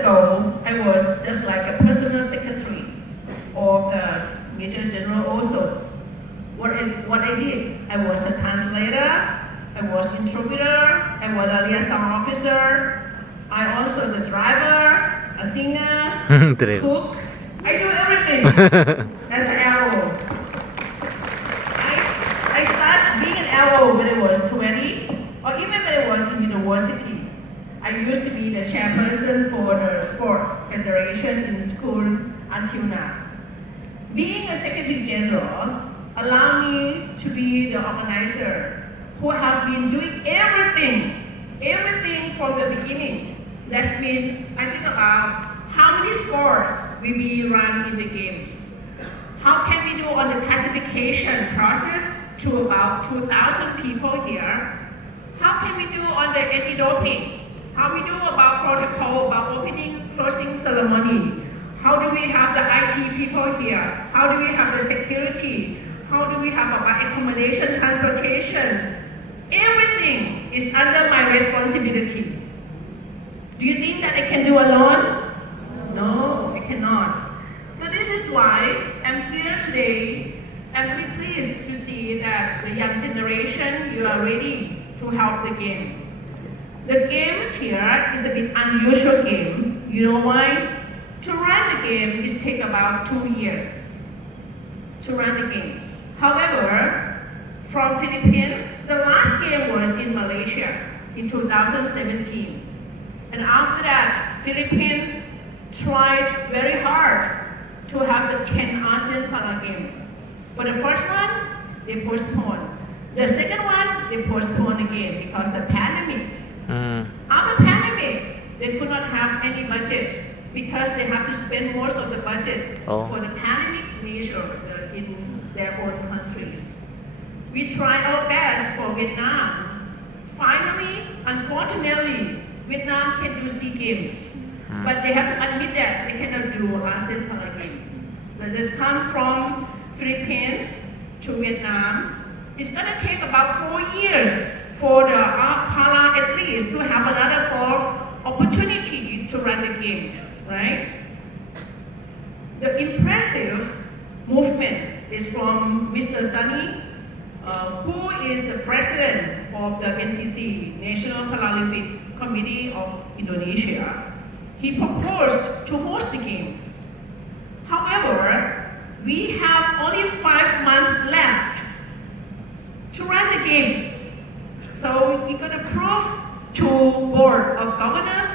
ago, I was just like a personal secretary of the Major General also. What I did, I was a translator, I was interpreter, I was a liaison officer, I also the driver, a singer, cook. I do everything as an arrow. I started being an arrow when I was 20, or even when I was in university. I used to be the chairperson for the sports federation in school until now. Being a secretary general allowed me to be the organizer who have been doing everything from the beginning. That's been, I think about how many sports will be run in the games. How can we do on the classification process to about 2,000 people here? How can we do on the anti-doping? How we do about protocol, about opening, closing ceremony? How do we have the IT people here? How do we have the security? How do we have about accommodation, transportation? Everything is under my responsibility. Do you think that I can do alone? No, I cannot. So this is why I'm here today. I'm really pleased to see that the young generation, you are ready to help the game. The games here is a bit unusual game. You know why? To run the game, it takes about 2 years to run the games. However, from Philippines, the last game was in Malaysia in 2017. And after that, Philippines tried very hard to have the 10 ASEAN Para Games. For the first one, they postponed. The second one, they postponed again because of the pandemic. After pandemic, they could not have any budget because they have to spend most of the budget for the pandemic measures in their own countries. We tried our best for Vietnam. Finally, unfortunately, Vietnam can do SEA Games, but they have to admit that they cannot do ASEAN Para Games. They just come from Philippines to Vietnam. It's going to take about 4 years for the para athletes to have another opportunity to run the games, right? The impressive movement is from Mr. Sunny, who is the president of the NPC, National Paralympic Committee of Indonesia. He proposed to host the games. However, we have only 5 months left to run the games. So we're going to prove to Board of Governors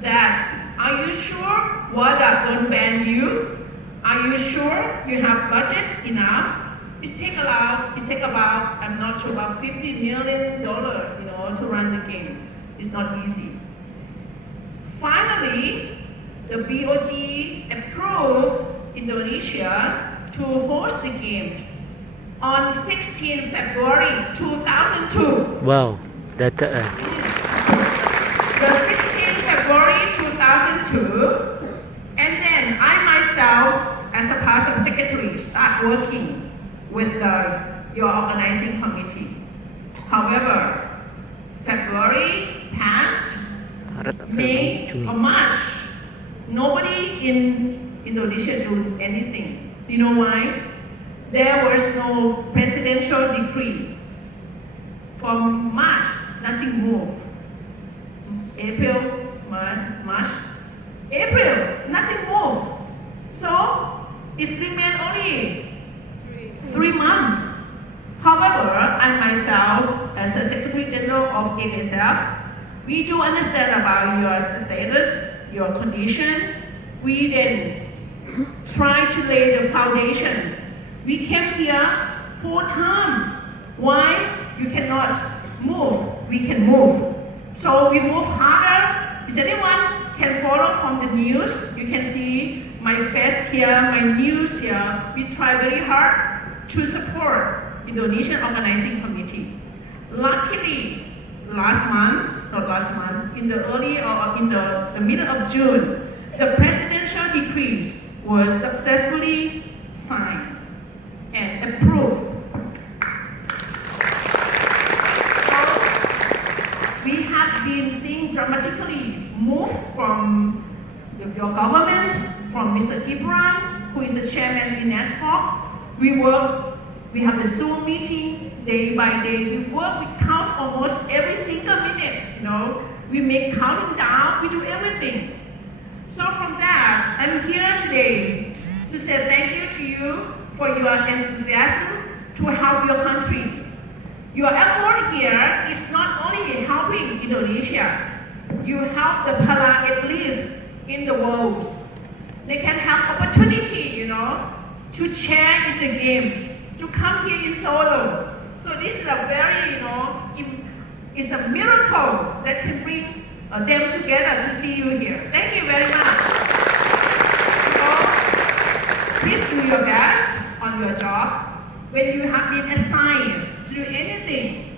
that, are you sure WADA don't ban you? Are you sure you have budget enough? It take about, I'm not sure, about $50 million, to run the games. It's not easy. Finally, the BOG approved Indonesia to host the games on 16 February 2002. Wow, that The 16 February 2002, and then I myself, as a past secretary, start working with your organizing committee. However, February passed, May or March, nobody in Indonesia do anything. You know why? There was no presidential decree. From March, nothing moved. April, March, April, nothing moved. So it remained only 3 months. However, I myself, as a Secretary General of APSF, we do understand about your status, your condition. We then try to lay the foundations. We came here 4 times. Why? You cannot move. We can move. So we move harder. Is anyone can follow from the news? You can see my face here, my news here. We try very hard to support Indonesian Organizing Committee. Luckily, in the early or in the middle of June, the presidential decrees was successfully signed and approved. So we have been seeing dramatically move from your government, from Mr. Ibrahim, who is the chairman of Inaspoc. We have the Zoom meeting day by day. We count almost every single minute, We make counting down, we do everything. So from that, I'm here today to say thank you to you for your enthusiasm to help your country. Your effort here is not only helping Indonesia, you help the para-athletes in the world. They can have opportunity, to share in the games, to come here in solo. So this is a very, it's a miracle that can bring them together to see you here. Thank you very much. So please do your best on your job. When you have been assigned to do anything,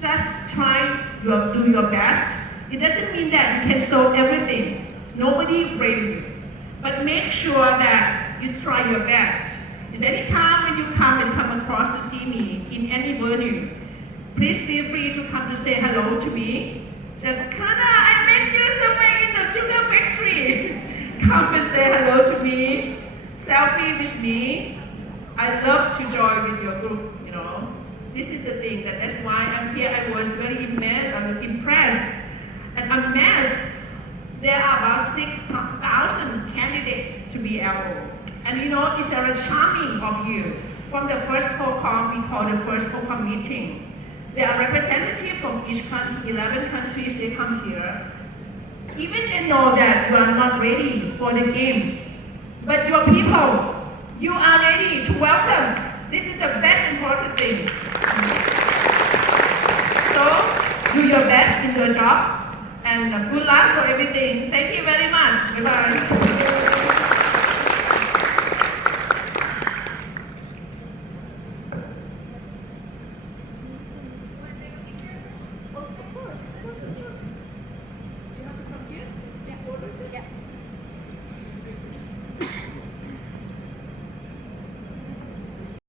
just try to do your best. It doesn't mean that you can solve everything. Nobody blame you. But make sure that you try your best. Is any time when you come across to see me in any venue, please feel free to come to say hello to me. Just, Kana, I met you somewhere in the sugar factory. Come and say hello to me. Selfie with me. I love to join with your group, This is the thing, that's why I'm here. I was very impressed and amazed. There are about 6,000 candidates to be LO. And it's very charming of you. From the first COCOM, we call the first COCOM meeting. There are representatives from each country, 11 countries, they come here. Even they know that you are not ready for the games. But your people, you are ready to welcome. This is the best important thing. So, do your best in your job. And good luck for everything. Thank you very much.